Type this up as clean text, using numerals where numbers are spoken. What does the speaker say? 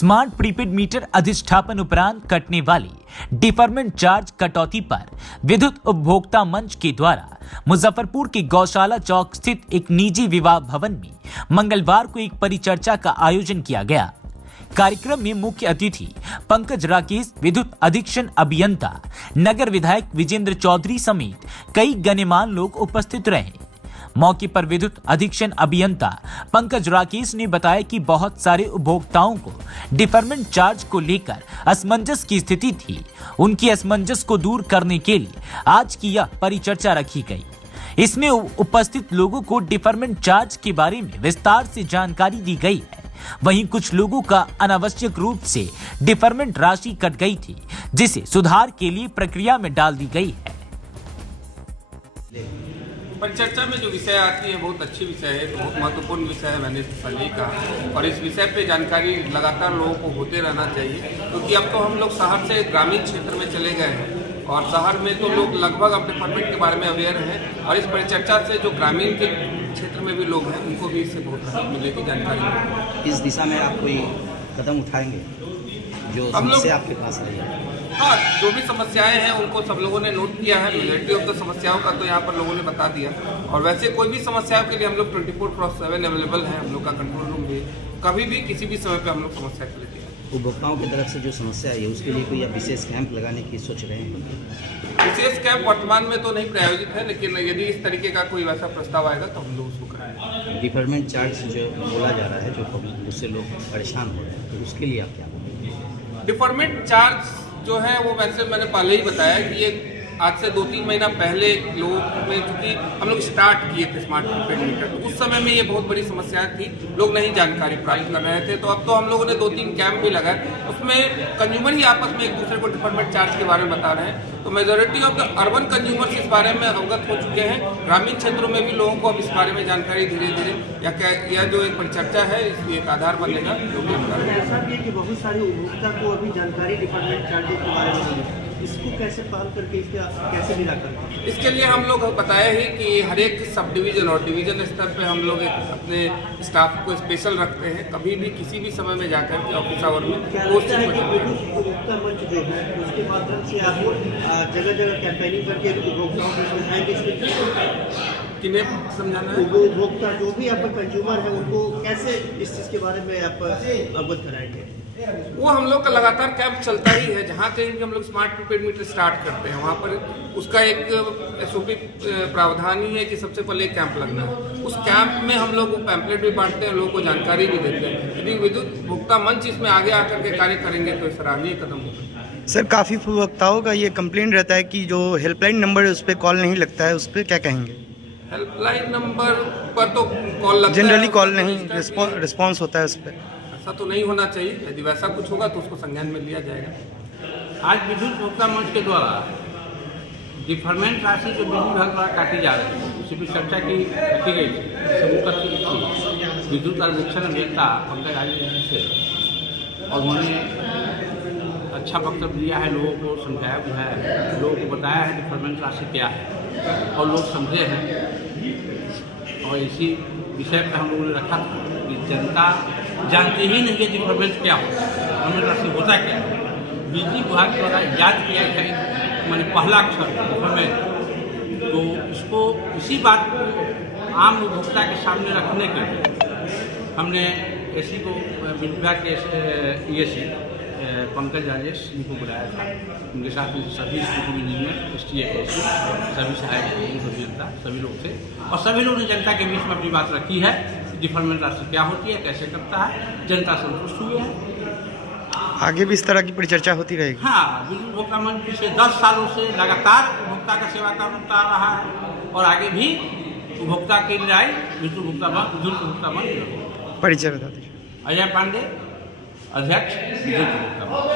Smart prepaid meter अधिष्ठापन उपरांत कटने वाली डिफरमेंट चार्ज कटौती पर विद्युत उपभोक्ता मंच के द्वारा मुजफ्फरपुर के गौशाला चौक स्थित एक निजी विवाह भवन में मंगलवार को एक परिचर्चा का आयोजन किया गया। कार्यक्रम में मुख्य अतिथि पंकज राकेश, विद्युत अधीक्षण अभियंता, नगर विधायक विजेंद्र चौधरी समेत कई गणमान्य लोग उपस्थित रहे। मौके पर विद्युत अधीक्षण अभियंता पंकज राकेश ने बताया कि बहुत सारे उपभोक्ताओं को डिफरमेंट चार्ज को लेकर असमंजस की स्थिति थी। उनकी असमंजस को दूर करने के लिए आज की यह परिचर्चा रखी गई। इसमें उपस्थित लोगों को डिफरमेंट चार्ज के बारे में विस्तार से जानकारी दी गई है। वहीं कुछ लोगों का अनावश्यक रूप से डिफरमेंट राशि कट गई थी, जिसे सुधार के लिए प्रक्रिया में डाल दी गई है। परिचर्चा में जो विषय आती है बहुत अच्छी विषय है, बहुत महत्वपूर्ण विषय है, मैंने पहले ही कहा। और इस विषय पे जानकारी लगातार लोगों को होते रहना चाहिए, क्योंकि अब तो हम लोग शहर से ग्रामीण क्षेत्र में चले गए हैं और शहर में तो लोग लगभग अब डिफरमेंट के बारे में अवेयर हैं। और इस परिचर्चा से जो ग्रामीण के क्षेत्र में भी लोग हैं उनको भी इससे बहुत राहत मिलेगी, जानकारी मिलेगी। इस दिशा में आप कोई कदम उठाएंगे जो समस्या आपके पास रही है? हाँ, जो भी समस्याएं हैं उनको सब लोगों ने नोट किया है। मेजॉरिटी ऑफ द समस्याओं का तो यहाँ पर लोगों ने बता दिया। और वैसे कोई भी समस्याओं के लिए हम लोग 24/7 अवेलेबल हैं। हम लोग का कंट्रोल रूम भी कभी भी किसी भी समय पे हम लोग समस्या के लिए हैं। उपभोक्ताओं की तरफ से जो समस्या है उसके लिए कोई विशेष कैंप लगाने की सोच रहे हैं? विशेष कैंप वर्तमान में तो नहीं प्रायोजित है, लेकिन यदि इस तरीके का कोई वैसा प्रस्ताव आएगा तो हम लोग उसको करेंगे। डिफरमेंट चार्ज जो बोला जा रहा है, जो उससे लोग परेशान हो रहे हैं, तो उसके लिए आप क्या बोलेंगे? डिफरमेंट चार्ज जो है वो वैसे मैंने पहले ही बताया कि ये आज से 2-3 महीना पहले लोग में चूँकि हम लोग स्टार्ट किए थे स्मार्ट प्रीपेड मीटर, तो उस समय में ये बहुत बड़ी समस्या थी, लोग नहीं जानकारी प्राप्त कर रहे थे। तो अब तो हम लोगों ने 2-3 कैंप भी लगाए, उसमें कंज्यूमर ही आपस में एक दूसरे को डिफरमेंट चार्ज के बारे में बता रहे हैं। तो majority of the urban consumers इस बारे में अवगत हो चुके हैं। ग्रामीण क्षेत्रों में भी लोगों को अब इस बारे में जानकारी धीरे धीरे यह जो एक परिचर्चा है इसकी एक आधार बनेगा। ऐसा भी है कि बहुत सारे उपभोक्ता को अभी जानकारी डिफरमेंट चार्जेस के बारे में नहीं है, इसको कैसे पहल करके इसका कैसे निराकरण? इसके लिए हम लोग बताया ही कि हर एक सब डिवीज़न और डिवीज़न स्तर पे हम लोग एक अपने स्टाफ को स्पेशल रखते हैं। कभी भी किसी भी समय में जाकर के ऑफिस आवर में उपभोक्ता मंच जो है उसके माध्यम से आप जगह जगह कैंपेनिंग करके उपभोक्ताओं को समझाएंगे इसके किन्हें समझाना है? उपभोक्ता जो भी आपका कंज्यूमर है उनको कैसे इस चीज़ के बारे में आप अवगत कराएंगे? वो हम लोग का लगातार कैंप चलता ही है। जहाँ कहीं भी हम लोग स्मार्ट प्रीपेड मीटर स्टार्ट करते हैं वहाँ पर उसका एक SOP प्रावधान ही है कि सबसे पहले एक कैंप लगना है। उस कैंप में हम लोग पैम्पलेट भी बांटते हैं, लोगों को जानकारी भी देते हैं। यदि विद्युत उपभोक्ता मंच इसमें आगे आकर के कार्य करेंगे तो सराहनीय कदम होगा। सर, काफ़ी उपभोक्ताओं का ये कंप्लेंट रहता है कि जो हेल्पलाइन नंबर है उस पर कॉल नहीं लगता है, उस पर क्या कहेंगे? हेल्पलाइन नंबर पर तो कॉल लगता है, जनरली कॉल नहीं, रिस्पॉन्स होता है उस पर। ऐसा तो नहीं होना चाहिए। यदि वैसा कुछ होगा तो उसको संज्ञान में लिया जाएगा। आज विद्युत उपभोक्ता मंच के द्वारा डिफरमेंट राशि जो बिजली विभाग द्वारा काटी जा रही है उसी पर चर्चा की रखी गई थी। समूह थी विद्युत अधीक्षण अभियंता पंकज राकेश से, और उन्होंने अच्छा वक्तव्य दिया है, लोगों को समझाया बुझाया, लोगों को बताया है डिफरमेंट राशि क्या है और लोग समझे हैं। और इसी विषय पर हम लोगों ने रखा था कि जनता जानती ही नहीं है डिफरमेंट क्या होता है, डिफरमेंट राशि होता क्या है। बिजली विभाग द्वारा याद किया गया मैंने पहला अक्षर डिफरमेंट, तो इसको इसी बात को आम उपभोक्ता के सामने रखने के लिए हमने एसी को बिजली विभाग के ESC पंकज राजेश इनको बुलाया था। उनके साथ में सभी एक्जीक्यूटिव इंजीनियर, STA, सभी सहायक अभियंता सभी लोग थे, और सभी लोगों ने जनता के बीच में अपनी बात रखी है। डिफरमेंट राशि क्या होती है, कैसे करता है, जनता संतुष्ट हुई है। आगे भी इस तरह की परिचर्चा होती रहेगी? हाँ, विद्युत उपभोक्ता मंच पिछले 10 सालों से लगातार उपभोक्ता का सेवा करता रहा है और आगे भी उपभोक्ता के लिए विद्युत उपभोक्ता मंच। परिचय बता दीजिए। अजय पांडे, अध्यक्ष विद्युत उपभोक्ता मंच।